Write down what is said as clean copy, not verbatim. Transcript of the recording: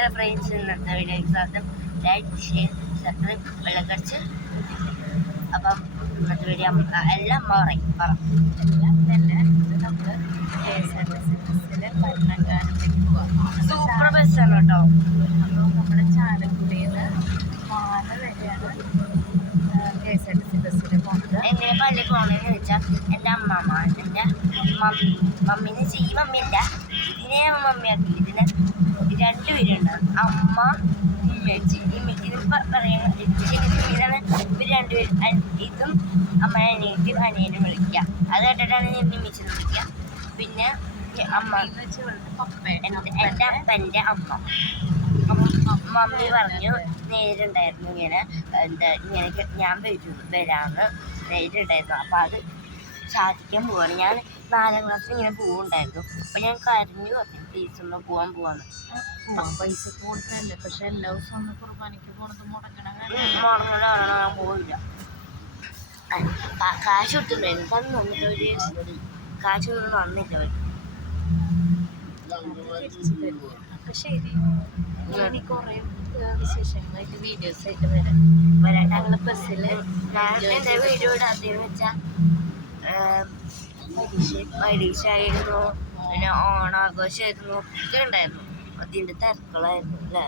Hello friends, ഇന്നത്തെ വീഡിയോയ്ക്ക് സ്വാഗതം. ലൈക്ക്, ഷെയർ, സബ്സ്ക്രൈബ്, വെള്ളക്കടിച്ച്. അപ്പം ഇന്നത്തെ വീഡിയോ എല്ലാം പറയും എല്ലാം തന്നെ. നമ്മൾ KSRTC പട്ടണക്കാരത്തേക്ക് പോവാം. സൂപ്പർ ബസ്സാണ് കേട്ടോ. അപ്പോൾ നമ്മുടെ ചാലക്കുടിയിൽ നിന്ന് മാല വരെയാണ് KSRTC ബസ്സിൽ പോകുന്നത്. എങ്ങനെ പള്ളി പോകണമെന്ന് വെച്ചാൽ എൻ്റെ അമ്മമ്മ, എൻ്റെ മമ്മീന്ന് വെച്ചാൽ ഈ മമ്മിയല്ല, ഇതിനെ മമ്മിയാക്കി. ഇതിന് രണ്ടുപേരുണ്ട്, അമ്മ ഉമ്മച്ചി. പറയാൻ ഇതാണ് ഇവർ രണ്ടുപേരും. ഇതും അമ്മ അനിയത്തി അനിയനും വിളിക്കുക. അത് കേട്ടിട്ടാണ് ഞാൻ ഉമ്മച്ചിന്ന് വിളിക്കുക. പിന്നെ അമ്മ എൻ്റെ അപ്പൻ്റെ അമ്മ. മമ്മി പറഞ്ഞു നേരുണ്ടായിരുന്നു ഇങ്ങനെ ഞാൻ വരാമെന്ന് നേരുണ്ടായിരുന്നു. അപ്പം അത് സാധിക്കാൻ പോവാണ്. ഞാൻ 4ാം ക്ലാസ്സിൽ ഇങ്ങനെ പോകുന്നുണ്ടായിരുന്നു. അപ്പം ഞാൻ കരഞ്ഞു പറഞ്ഞു, പ്ലീസ് ഒന്ന് പോവാന്ന്. പൈസ കൊടുത്തല്ലേ, പക്ഷെ എല്ലാ ദിവസവും ഒന്ന് കുർബാനയ്ക്ക് പോണത് മുടങ്ങലാണ്. ഞാൻ പോയില്ല. കാശ് കൊടുത്തിട്ടുണ്ടായിരുന്നു, തന്നില്ല. ഒരു കാശൊന്നും തന്നില്ല അവർ. അപ്പം ശരി, ഇനി കുറേ വിശേഷങ്ങളായിട്ട് വീഡിയോസ് ആയിട്ട് വരാൻ ബസ്സിൽ എൻ്റെ വീഡിയോ ഇടാത്തതെന്ന് വെച്ചാൽ പരീക്ഷ ആയിരുന്നു, പിന്നെ ഓണാഘോഷമായിരുന്നു, ഒക്കെ ഉണ്ടായിരുന്നു. അതിൻ്റെ തിരക്കുകളായിരുന്നു അല്ലേ.